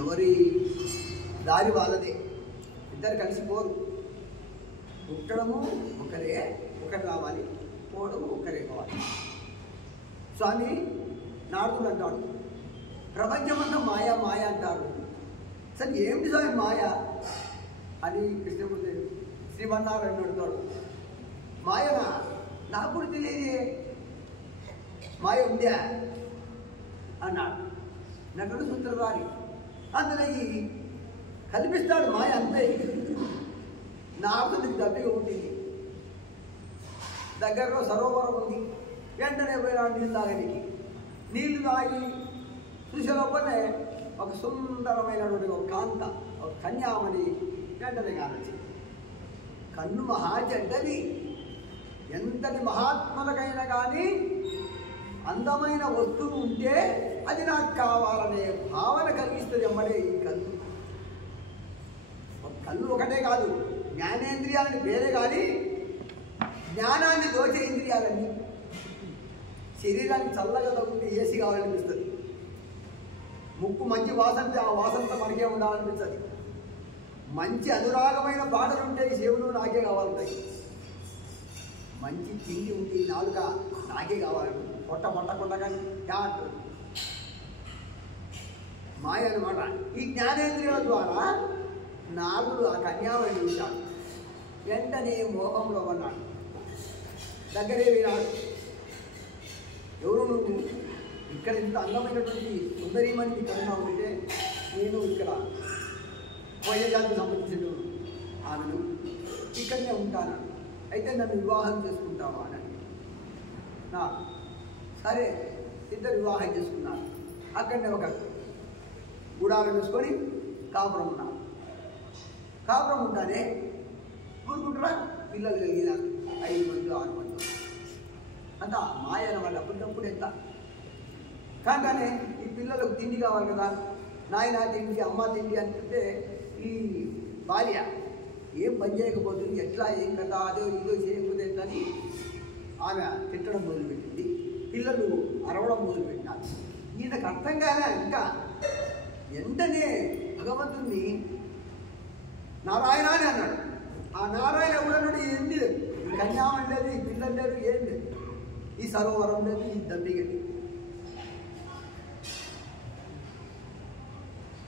ఎవరి దారి వాళ్ళదే, ఇద్దరు కలిసిపోరు. పుట్టడము ఒకరే, ఒకరు రావాలి, పోవడము ఒకరే కావాలి. స్వామి నారదుడు అంటాడు, ప్రపంచమంతా మాయా మాయ అంటారు. సరే ఏమిటి స్వామి మాయ అని కృష్ణమూర్తి శ్రీమన్నారాయణ అడుగుతాడు. మాయనా? నాకు కూడా తెలియదే, మాయ ఉందా అన్నాడు. నటుడు సూత్రధారి అందులో కల్పిస్తాడు మాయ అంతే. నాకు దగ్గరగా ఉంటుంది, దగ్గరలో సరోవరం ఉంది. వెంటనే పోయినా నీళ్ళు తాగడానికి. నీళ్లు తాగి చూసే లోపలనే ఒక సుందరమైనటువంటి ఒక కాంత, ఒక కన్యామని వెంటనే కానొచ్చింది. కన్ను మహా చెడ్డది. ఎంతటి మహాత్ములకైనా కానీ అందమైన వస్తువు ఉంటే అది నాకు కావాలనే భావన కలిగిస్తుంది అమ్మడే ఈ కన్ను. కన్ను ఒకటే కాదు, జ్ఞానేంద్రియాలని పేరే కానీ జ్ఞానాన్ని దోచే ఇంద్రియాలన్నీ. శరీరానికి చల్లగా తగ్గుంటే ఏసీ కావాలనిపిస్తుంది. ముక్కు మంచి వాసనతో ఆ వాసనతో మనకే ఉండాలనిపిస్తుంది. మంచి అనురాగమైన పాటలు ఉంటే ఈ చెవులు నాకే కావాలంటాయి. మంచి తిండి ఉంటే ఈ నాలుక నాకే కావాలంటుంది. పొట్ట పట్టకుండా కానీ అంటుంది మాయ అనమాట. ఈ జ్ఞానేంద్రియాల ద్వారా నారదుడు ఆ కన్యామణిని చూశాడు. వెంటనే మోహంలో ఉన్నాడు. దగ్గరే వినాడు. ఎవరు నువ్వు? ఇక్కడ ఇంత అందమైనటువంటి సుందరీమణి ఇక్కడ ఉంటే నేను ఇక్కడ వైద్యానికి సంబంధించిన ఆమెను ఇక్కడనే ఉంటాను, అయితే నన్ను వివాహం చేసుకుంటావా అని నా సరే ఇద్దరు వివాహం చేసుకున్నారు. అక్కడనే ఒక గుడారం వేసుకొని కాపురం ఉన్నారు. కాపురం ఉంటానే ఊరుకుంటారా పిల్లలు కలిగిన 5 మంది 6 మంది అంతా మాయ అన్నమాట. అప్పటికప్పుడు ఎంత కాగానే ఈ పిల్లలకు తిండి కావాలి కదా, నాయన తిండి అమ్మ తిండి అంటుంటే ఈ భార్య ఏం పని చేయకపోతుంది, ఎట్లా ఏం కదా అదో ఇదో చేయకపోతే కానీ ఆమె తిట్టడం మొదలుపెట్టింది. పిల్లలు అరవడం మొదలుపెట్టినారు. ఈయనకు అర్థం కాలే. ఇంకా వెంటనే భగవంతుణ్ణి నారాయణ అని అన్నాడు. ఆ నారాయణ ఎవరన్నాడు? ఏంది ఈ కన్యామణి లేదు, ఈ పిల్లలు లేరు, ఏం లేదు, ఈ సరోవరం లేదు, ఈ దబ్బిగడి.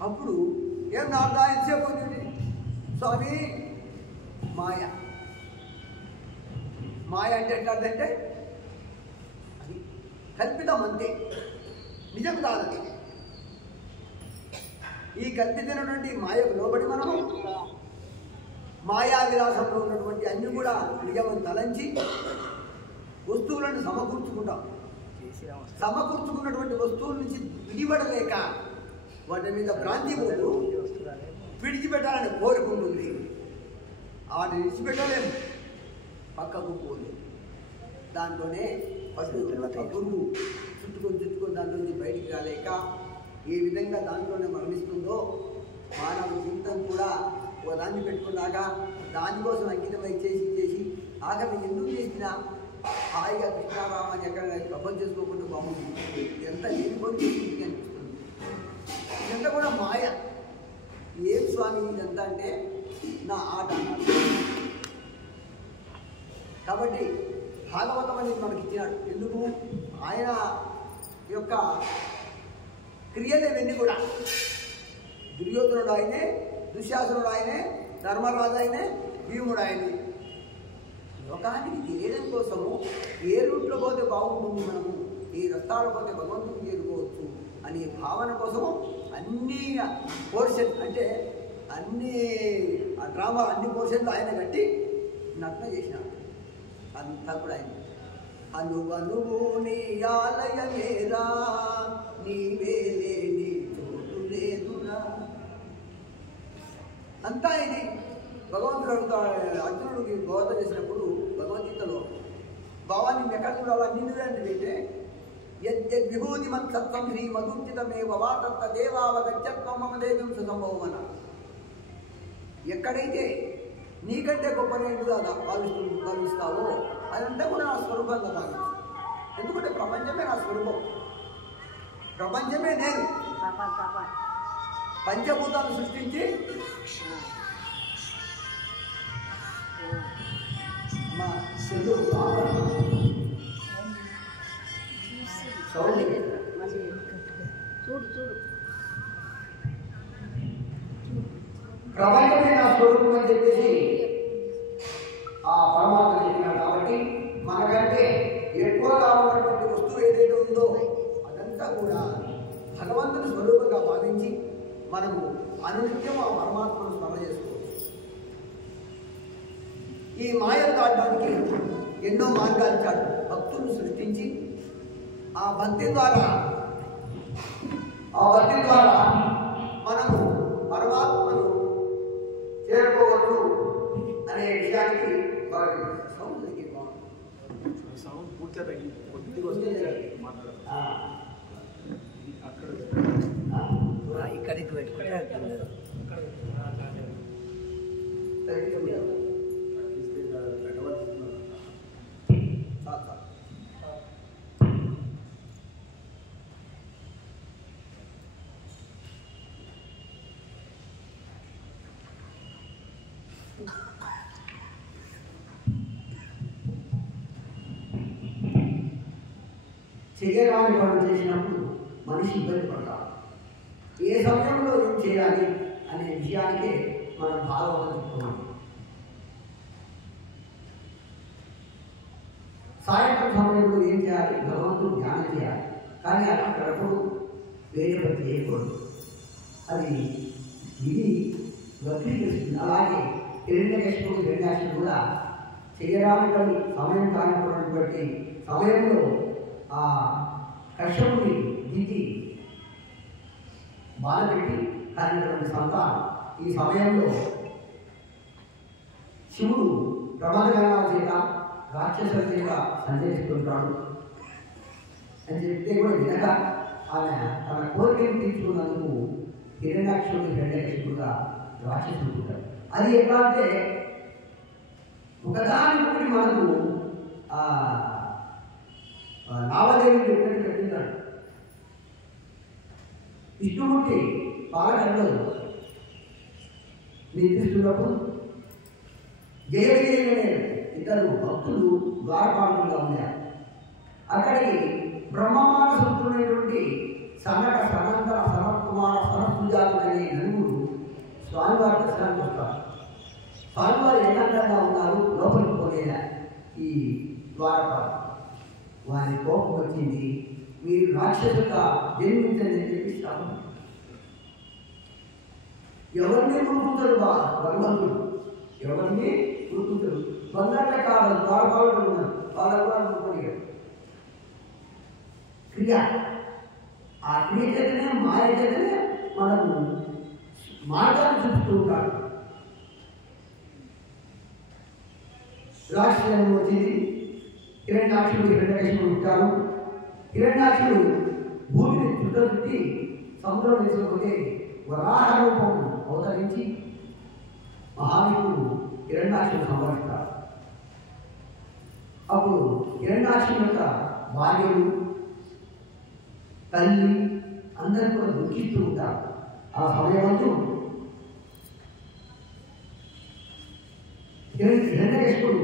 అప్పుడు ఏం నారదా ఎంతసేపు ఉంది? స్వామి మాయ. మాయ అంటే ఎట్లా అంటే అది కల్పితం అంతే, నిజం కాదు. ఈ కల్పితమైనటువంటి మాయకు లోబడి మనము మాయా విలాసంలో ఉన్నటువంటి అన్ని కూడా నిజమని తలంచి వస్తువులను సమకూర్చుకుంటాం. సమకూర్చుకున్నటువంటి వస్తువుల నుంచి విడిపడలేక వాటి మీద భ్రాంతి పోతూ విడిచిపెట్టాలని కోరుకుంటుంది. వాటిని విడిచిపెట్టలేము, పక్కకు పోలేదు. దాంట్లోనే పురుగు చుట్టుకొని దాంట్లో నుంచి బయటికి రాలేక ఏ విధంగా దాంట్లోనే మరణిస్తుందో మానవ జీవితం కూడా ఒక దాన్ని పెట్టుకున్నాక దానికోసం అంకితమై చేసి ఆఖరి ఎందుకు చేసినా హాయిగా కృష్ణారామాన్ని ఎక్కడ కబం చేసుకోకుండా బాగుంటుంది. ఎంత లేనిపోయి చేసింది అనిపిస్తుంది. ఇదంతా కూడా మాయ. ఏం స్వామి ఇదంతా అంటే నా ఆట అన్నారు. కాబట్టి భాగవతం అనేది మనకి ఇచ్చినాడు. ఎందుకు? ఆయన యొక్క క్రియలేవన్నీ కూడా దుర్యోధనుడు ఆయనే, దుశ్శాసనుడు ఆయనే, ధర్మరాజు ఆయనే, భీముడు ఆయనే. లోకానికి తెలియడం కోసము ఏ రూట్లో పోతే బాగుంటుంది, మనము ఏ రస్తాలు పోతే భగవంతుని చేరుకోవచ్చు అనే భావన కోసము అన్ని పోర్షన్ అంటే అన్ని డ్రామా అన్ని పోర్షన్లు ఆయన కట్టి నగ్న చేసినాడు. అంతా కూడా ఆయన అనువనువు నీ ఆలయమేరా, నీవేలే నీ చోటు లేదురా. అంతా ఆయన భగవంతుడు అడుగుతాడు. అర్జునుడికి బోధ చేసినప్పుడు భగవద్గీతలో భావాన్ని ఎక్కడ చూడాలా? నిన్నువే అంటే యద్విభూతి మత్సత్వం శ్రీ మధుచితమే వాతత్త దేవావగత్యత్వం మమ దేవం సుసంభవన. ఎక్కడైతే నీకంటే గొప్పనేందుగా భావిస్తావో అదంతా కూడా నా స్వరూపంగా భావిస్తాను. ఎందుకంటే ప్రపంచమే నా స్వరూపం, ప్రపంచమే నేను. పంచభూతాలను సృష్టించి మా చెల్లు చూడు చూడు ప్రపంచమే నా స్వరూపం అని చెప్పేసి ఆ పరమాత్మ చెప్పినాడు. కాబట్టి మనకంటే ఎక్కువగా ఉన్నటువంటి వస్తువు ఏదైతే ఉందో అదంతా కూడా భగవంతుని స్వరూపంగా భావించి మనము అనునిత్యం ఆ పరమాత్మను స్మరణ చేసుకోవచ్చు. ఈ మాయను దాటడానికి ఎన్నో మార్గాలు ఇచ్చాడు. భక్తులను సృష్టించి ఆ భక్తి ద్వారా మనము పరమాత్మను చేరుకోవచ్చు అనే విషయానికి సౌండ్ పూర్తిగా తగ్గింది. కొద్దిగా వస్తే ఇక్కడికి పెట్టుకుంటే చేయరాని పనులు చేసినప్పుడు మనిషి ఇబ్బంది పడతాడు. ఏ సమయంలో ఏం చేయాలి అనే విషయానికే మనం భాగవతం చెప్తున్నాం. సాయంత్రం సమయంలో ఏం చేయాలి? భగవంతుడు ధ్యానం చేయాలి. కానీ అక్కడప్పుడు వేరే పని చేయకూడదు. అది ఇది వక్రీకరిస్తుంది. అలాగే హిరణ్యకశిపుడు హిరణ్యాక్షుడు కూడా చేయరాని పని సమయం కానటువంటి సమయంలో ఆ కశ్యపుని దిగి బాధపెట్టి కానిటువంటి సంతానం ఈ సమయంలో శివుడు ప్రమాదకరణ చేత రాక్షసుల చేత సంచరిస్తుంటాడు అని చెప్తే కూడా వినక ఆమె తన కోరికను తీర్చుకున్నందుకు హిరణ్యాక్షుడు హిరణ్యకశిపుడుగా రాక్షసుడు ఉంటాడు. అది ఎట్లా అంటే ఒకదానికొకటి మనకు నామదేవుడు చెప్పినట్టు చెప్తున్నాడు. విష్ణుమూర్తి పాలకల్లో నిద్రిస్తున్నప్పుడు జయవిజయులనే ఇద్దరు భక్తులు ద్వారపాలకులుగా ఉన్నారు. అక్కడికి బ్రహ్మమాన సూత్రుడైనటువంటి సనక సనంతర సనత్కుమార సనత్సుజాతుడు అనే నలుగురు స్వామివారి దర్శనానికి వస్తారు. స్వామివారు ఏకాంతంగా ఉన్నారు. లోపలికి పోలేదా ఈ ద్వారపాలకులు. వారి కోపం వచ్చింది. మీరు రాక్షసుగా జన్మించండి అని చెప్పి శాపం. ఎవరిని గుర్తుంటాడు భగవంతుడు? ఎవరిని గుర్తుంటాడు? తొందరగా కాదు ద్వారపాలకులు ఉన్నారు. వాళ్ళకు కూడా గుర్తుపోయాడు. క్రియ ఆ క్రియ చేతనే మాయ చేతనే మనకు మార్గాన్ని చూపుతూ ఉంటాడు. రాక్షసులను వచ్చింది. హిరణ్యాక్షుడు హిరణ్యకశిపుడు ఉంటారు. హిరణ్యాక్షుడు భూమిని చుట్టి సముద్రం తీసుకుపోతే వరాహ రూపం అవతరించి మహావిష్ణుడు హిరణ్యాక్షుడు సంహరిస్తారు. అప్పుడు హిరణ్యాక్షుడు యొక్క భార్యలు తల్లి అందరూ కూడా దుఃఖిస్తూ ఉంటారు. ఆ సమయమందు హిరణ్యకశిపుడు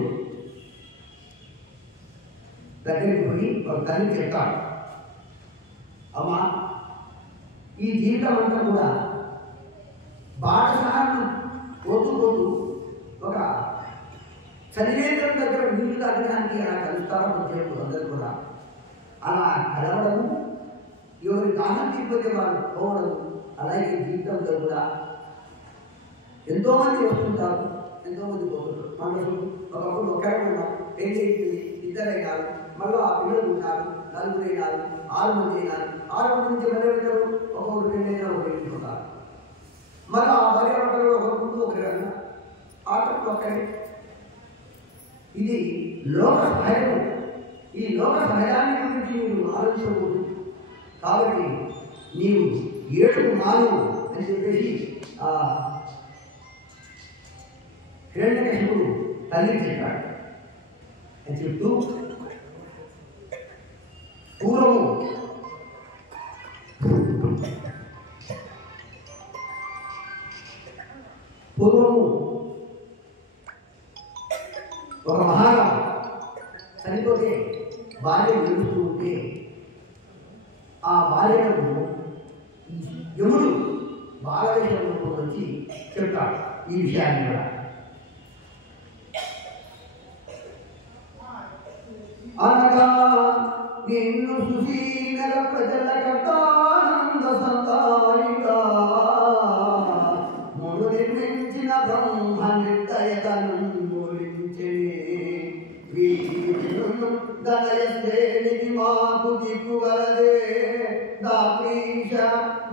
దగ్గరికి పోయి ఒక తల్లి చెప్తాడు, అమ్మా ఈ జీవితం అంతా కూడా బాటసాలను పోతూ ఒక చలివేంద్రం దగ్గర నీళ్లు తాగడానికి అలా కలుస్తారో వచ్చేప్పుడు అందరూ కూడా అలా కలవడము, ఎవరి దాహం తీరిపోతే వాళ్ళు పోవడము. అలాగే జీవితంలో కూడా ఎంతోమంది వస్తుంటారు, ఎంతోమంది పోతుంటారు. మనకు ఒకప్పుడు ఒక్కడే ఉన్నాం, పెళ్లి ఇద్దరైనారు, మళ్ళీ పిల్లలు ఉన్నారు, నలుగురు అయినారు, 6 మంది అయినారు. 6 మంది నుంచి మళ్ళీ ఉంటారు, ఒక్కొక్కరు పెళ్ళైనా ఒకరు ఇంటున్నారు. మళ్ళీ ఆ భార్య ఒకరు ఒకరి ముందు ఒకరి ఆటలు ఒక్కడే. ఇది లోక సహాయం. ఈ లోక సహాయాన్ని గురించి నీవు ఆలోచించకూడదు. కాబట్టి నీవు 7 మాను అని చెప్పేసి హిరణ్యకశిపుడు తల్లి చెప్పాడు. అని చెప్తూ పూర్వము పూర్వము ఒక మహారాజు చనిపోతే భార్య ఏడుస్తూ ఉంటే ఆ భార్యను యముడు బాలవేషంలో వచ్చి చెప్తాడు ఈ విషయాన్ని కూడా. అనగా నిన్ను సుశీల ప్రజల కథానంద సంతాయిగా ముడు నిర్మించిన బ్రహ్మ నిర్దయతను దనయశ్రేణికి మాకు దిక్కుగలదే దాపీష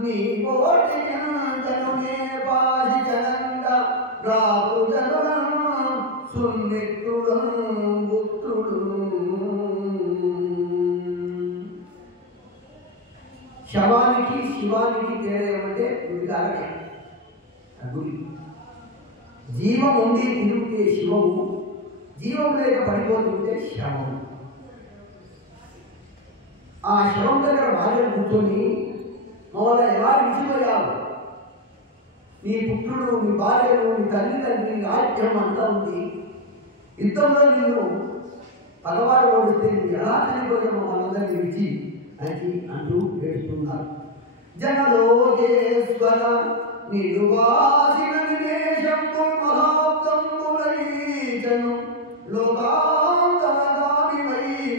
నీ కోటి జనునే పాది జనంగ రాపు జనులను సున్నిత్తుడు పుత్రుడు. శవానికి శివానికి తేడా ఏమంటే విధాలనే గురి. జీవం ఉండి తిరిగితే శివము, జీవం లేక పడిపోతుంటే శవము. ఆ శవం దగ్గర భార్యను కూర్చొని మమ్మల్ని ఎలా విడిచిపోయావు, నీ పుత్రుడు, నీ భార్యను, నీ తల్లిదండ్రి, రాజ్యం అంతా ఉంది, యుద్ధంలో నిన్ను పగవారు ఓడిస్తే నువ్వు ఎలా చనిపోయావు మనందరినీ విడిచి అని అంటూ ఏడుస్తున్నారు. జనలోకేశ్వర నిలువాసిన నిమేషంబు మహాబ్దంబులైచను లోకాంతరగామివై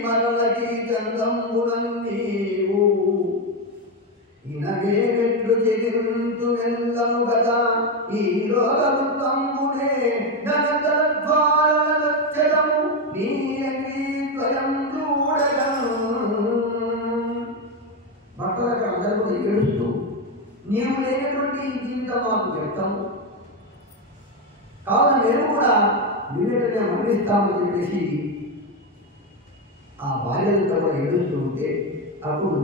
మరలకి చందంబులన్ నీవు ఇనవేమెట్లు చెదింతు నెల్లము గదా ఈ లోకవృత్తంబునే ధనద్వారలచ్చదము నీ అంగీత్వయం చూడగను. భక్తుల అందరూ కూడా ఏడుస్తూ నీవు లేనటువంటి జీవితం మాకు వ్యక్తం కావున మేము కూడా నిన్నటనే మరణిస్తామని చెప్పేసి ఆ భార్యలతో కూడా ఏడుస్తూ ఉంటే అప్పుడు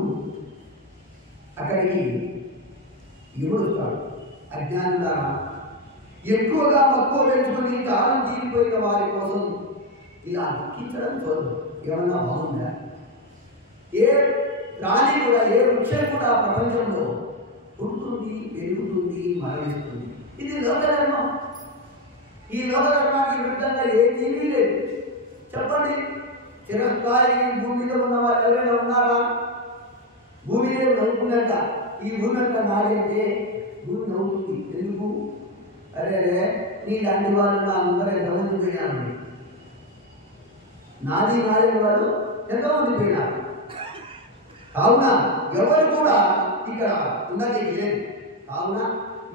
అక్కడికి ఎవడు వస్తాడు. అజ్ఞానుల ఎక్కువగా మక్కువ పెంచుకుని కాలం తీరిపోయిన వారి కోసం ఇలా దుఃఖించడం చూడదు. ఏమన్నా బాగుందా? ఏ ప్రాణి కూడా, ఏ వృక్షం కూడా ప్రపంచంలో పుడుతుంది, పెరుగుతుంది, మరణిస్తుంది. ఇది లోకధర్మం. ఈ లోకధర్మానికి విరుద్ధంగా ఏ జీవి లేదు. చెప్పండి, చిరస్థాయి భూమి మీద ఉన్న వాళ్ళు ఎవరైనా ఉన్నారా? భూమి మీద నవ్వుకున్నట్ట ఈ భూమి అంతా నాడంటే భూమి నవ్వుతుంది. ఎందుకు? అరే నీలాంటి వాళ్ళు నా అందరూ ఎంతమంది పోయినారు, నాది నాడని వాళ్ళు ఎంతమంది పోయినారు. కావున ఎవరు కూడా ఇక్కడ ఉన్నది లేదు. కావున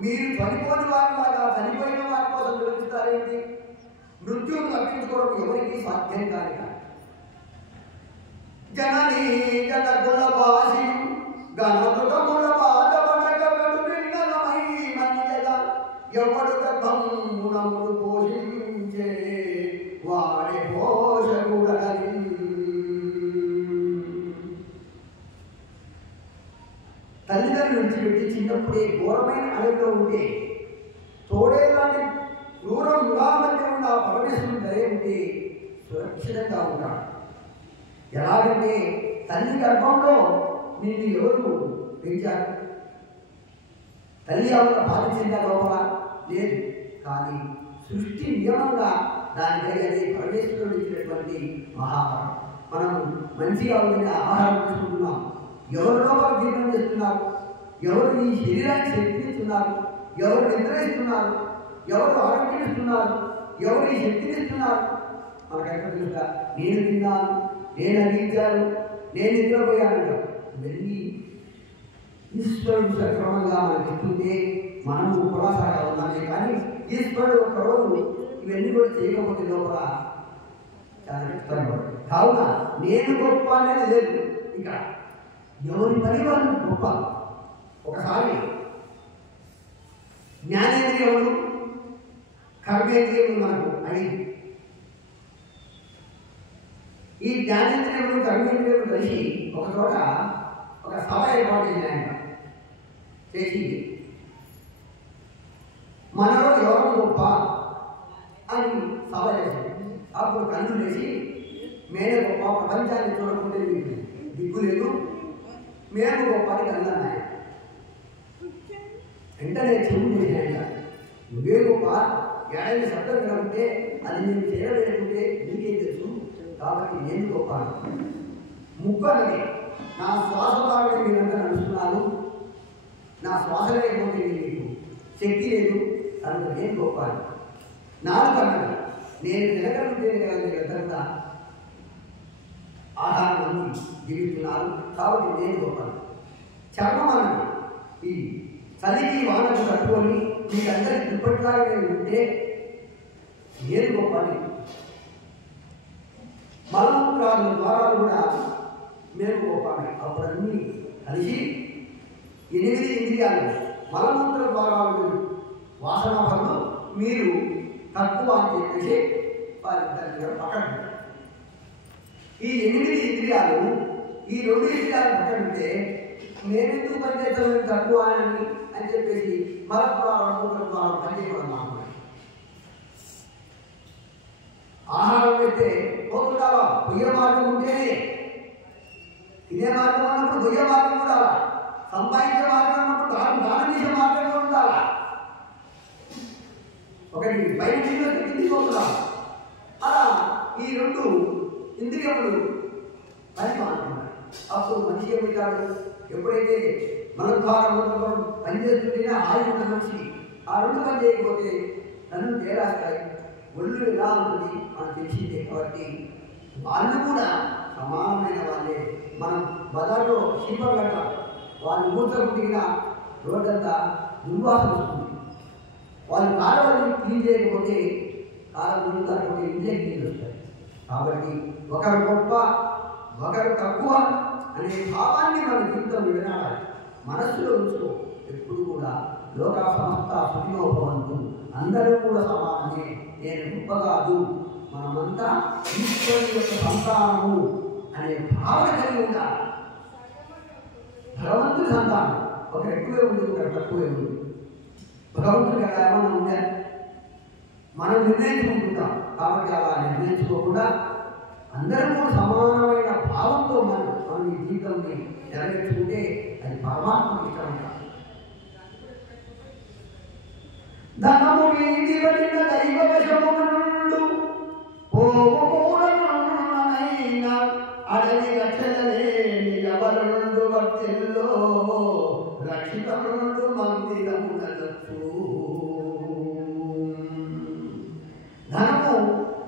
మీరు చనిపోని వారిలాగా చనిపోయిన వారి కోసం విలపిస్తారేంటి? మృత్యువును తప్పించుకోవడం ఎవరికి సాధ్యం కాని జననీ జనకుల వాసి గణపతముల బాధపడగడు పిల్లలమై మనియద ఎవడు గర్భమునమును పోషించే వాడే పోషకుడగలి. తల్లిదండ్రులు విడిచిపెట్టి చిన్నప్పుడే ఘోరమైన అడవిలో ఉంటే తోడేలాంటి క్రూర మృగాల మధ్య ఉన్న పరమేశ్వరుని ధరే ఉంటే సురక్షితంగా ఉంటాడు. ఎలాగంటే తల్లి గర్భంలో నిన్ను ఎవరు పెంచారు? తల్లి ఎవరు పాలించిందా లోపల? లేదు. కానీ సృష్టి నియమంగా దానిపై అదే పరమేశ్వరుడు ఇచ్చినటువంటి మహావరం. మనం మంచిగా ఉండే ఆహారం తీసుకుంటున్నాం. ఎవరు లోపల జీవనం చేస్తున్నారు? ఎవరు ఈ శరీరాన్ని శక్తినిస్తున్నారు? ఎవరు నిద్రయిస్తున్నారు? ఎవరు ఆరోగ్యం ఇస్తున్నారు? ఎవరు ఈ శక్తిని ఇస్తున్నారు? మనకు ఎక్కడ తెలుసా? నేను తిన్నాను, నేను అందించాను, నేను నిద్రపోయాను. ఇవన్నీ ఈశ్వరుడు సక్రమంగా మనకి ఇస్తుంటే మనము ఉపవాసాగా ఉన్నామే. కానీ ఈశ్వరుడు ఒకరోజు ఇవన్నీ కూడా చేయకపోతే లోపల చాలా కష్టంగా. కావున నేను గొప్ప అనేది లేదు. ఇక్కడ ఎవరి పని వాళ్ళు గొప్ప. ఒకసారి జ్ఞానేంద్రియములు, కర్మేంద్రియములు మనకు అడిగి ఈ జ్ఞానేంద్రియములు, కర్మేంద్రియములు కలిసి ఒక చోట ఒక సభ ఏర్పాటు చేసినాయంట. చేసి మనలో ఎవరు గొప్ప అని సభ చేసింది. అప్పుడు కన్ను వేసి మేమే గొప్ప, ప్రపంచాన్ని చూడకుంటే మీకు దిక్కు లేదు, మేము గొప్ప అని కన్నాయి. వెంటనే చెవులు చేసినాయంట. నువ్వే గొప్ప, ఏడాది శబ్దం వినకుంటే అది నేను చేరలేకుంటే నీకేం తెలుసు, కాబట్టి నేను గొప్ప. ముక్కలది నా శ్వాస భాగం మీరంతా నడుస్తున్నాను, నా శ్వాస లేకపోతే నీకు శక్తి లేదు, కనుక నేను గొప్ప. నాలుగన్నది నేను తినగలుగుతేనే కదా మీరంతా ఆహారం అంది జీవిస్తున్నారు, కాబట్టి నేను గొప్ప. చర్మం అన్నది ఈ చలికి వానకు కట్టుకొని మీకందరికీ దుప్పట్లాగా నేను ఉంటే నేను గొప్ప. మలమూత్రాలు ద్వారాలు కూడా మేము గొప్ప. అప్పుడు అన్నీ కలిసి 8 ఇంద్రియాలు, మలమూత్ర ద్వారాలు వాసన పనులు మీరు తక్కువ అని చెప్పేసి వారి పక్కన. ఈ 8 ఇంద్రియాలు, ఈ 2 ఇంద్రియాలు పక్కన ఉంటే నేనెందుకు పనిచేస్తాను తక్కువ అని చెప్పేసి మలద్వారం మూత్ర ద్వారం పనిచేయడం మాట్లాడాలి. ఆహారం పెడితే పోతుండాలా, పొయ్య మార్గం ఉంటేనే. ఇదే మార్గం ఉన్నప్పుడు పొయ్య మార్గం ఉండాలా, సంపాదించే మార్గం ఉన్నప్పుడు దానం చేసే మార్గంలో ఉండాలా. ఒకటి బయట కిందికి పోతుందా, అలా ఈ 2 ఇంద్రియములు పని మాట్లాడాలి. అప్పుడు మనిషి ఏమిటాడు, ఎప్పుడైతే మలద్వారం పనిచేస్తుంటేనే ఆయుధ ఉన్న మనిషి ఆ 2 పని చేయకపోతే నన్ను తేలాస్తాయి, ఒళ్ళు ఎలా ఉంటుంది మనకు తెలిసిందే. కాబట్టి వాళ్ళు కూడా సమానమైన వాళ్ళే. మనం బజార్లో షీపర్ గట్ట వాళ్ళు మూతకు దిగిన రోడ్డంతా దుర్వాసన వస్తుంది. వాళ్ళు కాలువని క్లీన్ చేయకపోతే కాలం ముందుకపోతే ఇంట్లో నీళ్ళు వస్తాయి. కాబట్టి ఒకరు గొప్ప ఒకరు తక్కువ అనే భావాన్ని మన జీవితం విడనాడాలి, మనస్సులో ఉంచుకో. ఎప్పుడు కూడా లోక సమస్త సుఖినోభవంతు, అందరూ కూడా సమానమే, నేను గొప్ప కాదు, మనమంతా ఈశ్వరుని యొక్క సంతానము అనే భావన కలిగి ఉండాలి. భగవంతుడి సంతానం ఒకరు ఎక్కువే ఉంది, ఒకరు తక్కువే ఉంది. భగవంతుడికి అలా ఏమన్నా ఉందా? మనం నిర్ణయించుకుంటున్నాం. కాబట్టి అలా నిర్ణయించుకోకుండా అందరూ కూడా సమానమైన భావంతో మనం ఈ జీవితాన్ని నెరవేర్చుకుంటే అది పరమాత్మకి ఇష్టం. ధనము వీధి పడిన దైవ వశమునుండు పోవునైన అడవి రక్షణలేని ఎవరుండు భక్తిల్లో రక్షితముండు మందిరమునలచ్చు. ధనము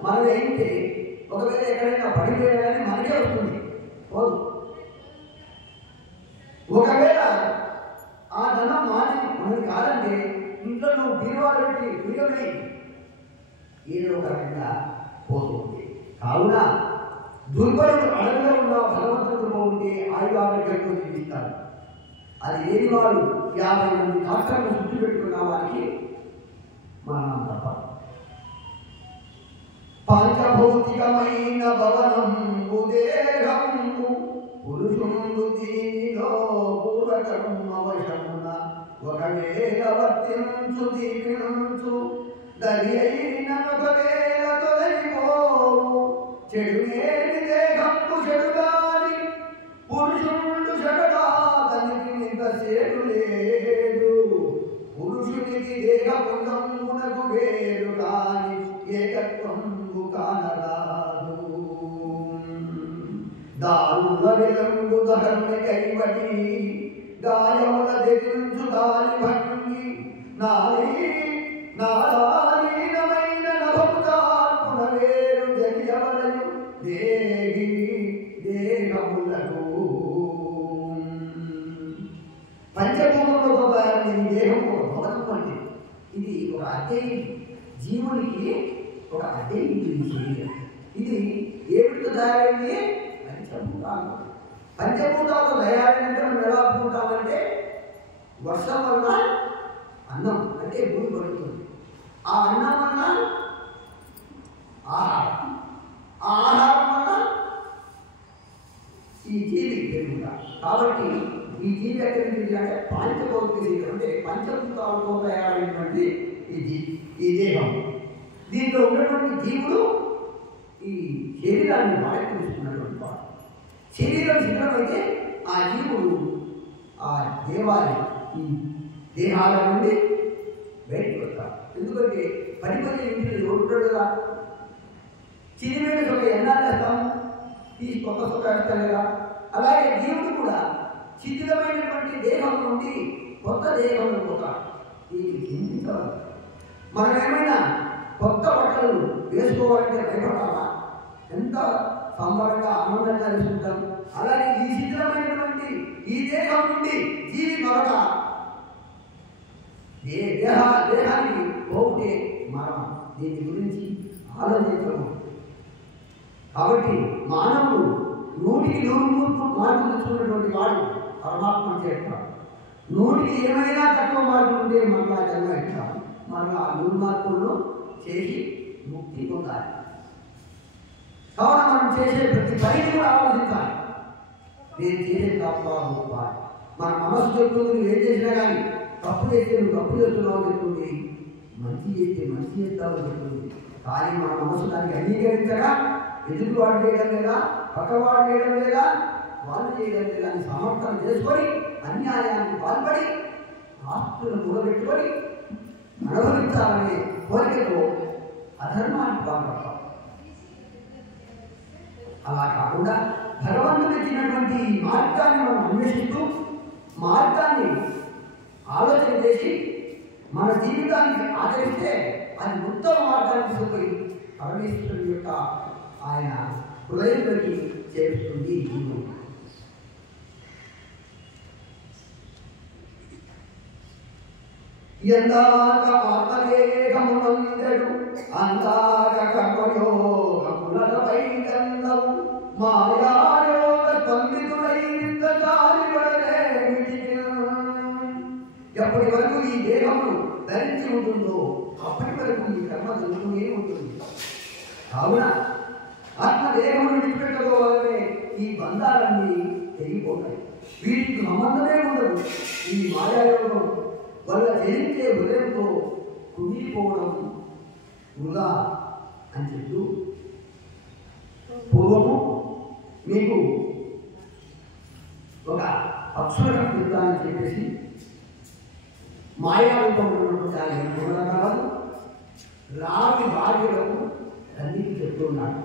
మనదైతే ఒకవేళ ఎక్కడైనా పడిపోయినా కానీ మనకే వస్తుంది, పోదు. ఒకవేళ ఆ ధనం మనది కాదంటే ఇంట్లో నువ్వు బీరువాలు పెట్టి బియ్యమే ఏదో ఒక రకంగా పోతుంది. కావున దుర్బలుడు అడవిలో ఉన్న భగవంతుడితో ఉంటే ఆయుర్వేదంతో జీవిస్తారు. అది లేని వాడు 50 మంది డాక్టర్లు చుట్టూ పెట్టుకున్న వారికి మరణం తప్ప. పంచభౌతికమైన భవనంబు దేహంబు పురుషుండు దీనిలో పూర్వకర్మ వశమున ఒకవేళ వర్తించు దీపించు దరి అయిన ఒకవేళ తొలగిపోవు చెడునేని దేహంబు చెడుగాని పురుషుండు చెడగాతనికి నింత సేటు లేదు. పురుషునికి దేహపుంగమునకు వేరు కాని ఏకత్వంబు కానరాదు. దారుల విలంబు ధర్మి కైవటి గాయముల దిరించు దాని భంగి నాలీనమైన నభముతాత్మున వేరు జరియవలయు దేహి దేహములకు. పంచభూములతో తయారైన దేహం ఒక భవనం అంటే ఇది ఒక అద్దె జీవునికి ఒక అద్దె శరీరం. ఇది ఏమిటితో తయారైంది? పంచభూతాలు. పంచభూతాలతో తయారైనంటే మనం ఎలా అనుకుంటామంటే వర్షం వల్ల అన్నం అంటే భూమి పడుతుంది, ఆ అన్నం వల్ల ఆహారం, ఆ ఆహారం వల్ల ఈ జీవి పెరుగుతా. కాబట్టి ఈ జీవి ఎక్కడి నుంచి అంటే పంచభౌతిక శరీరం అంటే పంచభూతాలతో తయారైనటువంటి ఈ దేహం. దీంట్లో ఉన్నటువంటి జీవుడు ఈ శరీరాన్ని వాడుకుంటున్నటువంటి వాడు. శరీరం శిథిలమైతే ఆ జీవుడు ఆ దేవాలయం ఈ దేహాల నుండి బయటకు వస్తారు. ఎందుకంటే 10 ఇంటికి ఉంటాడు కదా. చిరిమైన సొక్క ఎన్నాళ్ళు వేస్తాం, తీసి కొత్త సొక్క వేస్తాం కదా. అలాగే దేవుడు కూడా శిథిలమైనటువంటి దేహం నుండి కొత్త దేహంలో పోతాడు. దీనికి చింతించవాలి. మనం ఏమైనా కొత్త బట్టలు వేసుకోవాలంటే భయపడాలా? ఎంత సంబరంగా ఆనందంగా వేసుకుంటాం. అలాగే ఈ శిథిలమైనటువంటి ఈ దేహం నుండి జీవి మరొక దేహానికి పోతే మనం దీని గురించి ఆలోచించము. కాబట్టి మానవుడు 100% మార్పు తెచ్చుకున్నటువంటి వాడు పరమాత్మ చేస్తాడు. 100కి ఏమైనా తక్కువ మార్పులు ఉంటే మరలా జన్మ ఎత్తాడు. మరలా 100 మార్పులను చేసి ముక్తి పొందాలి. కావున మనం చేసే ప్రతి పనిని కూడా ఆలోచించాలి. నేను చేసే తప్ప గొప్ప. మన మనసు చెప్తుంది నువ్వు ఏం చేసినా కానీ తప్పు చేస్తే నువ్వు తప్పు చేస్తున్నావు చెప్తుంది, మంచి చేస్తే మంచి చేస్తావు చెప్తుంది. కానీ మన మనసు దానికి అంగీకరించగా ఎదుటివాడు చేయడం లేదా, పక్కవాడు చేయడం లేదా, వాళ్ళు చేయడం లేదా అని సమర్థన చేసుకొని అన్యాయాన్ని పాల్పడి ఆస్తులను కూడబెట్టుకొని అనుభవించాలనే కోరికతో అధర్మానికి పాల్పడతాం. అలా కాకుండా భగవంతుడు ఇచ్చినటువంటి ఈ మార్గాన్ని మనం అన్వేషిస్తూ మార్గాన్ని ఆలోచన చేసి మన జీవితానికి ఆచరిస్తే అది ఉత్తమ మార్గాన్ని తీసుకుపోయి పరమేశ్వరుని యొక్క ఆయన హృదయంలోకి చేరుస్తుంది. ఎందాక ఆత్మదేహమునందడు అందాక కర్మయోగములపై గంధము మాయాయోగ స్పందితులై ఎప్పటి వరకు ఈ దేహము ధరించి ఉంటుందో అప్పటి వరకు ఈ కర్మ జరుగుతూనే ఉంటుంది. కావున ఆత్మదేహమును విడిచిపెట్టుకోవాలనే ఈ బంధాలన్నీ తెగిపోతాయి. వీటికి సంబంధమే ఉండదు. ఈ మాయాయోగం వల్ల జయించే హృదయంతో కుమిలిపోవడం వృధా అని చెప్తూ పూర్వము మీకు ఒక అక్షర వృత్తాన్ని చెప్పేసి మాయారూపంలో ఉన్నటువంటి రావి భార్యలకు అన్నిటి చెప్తున్నాడు.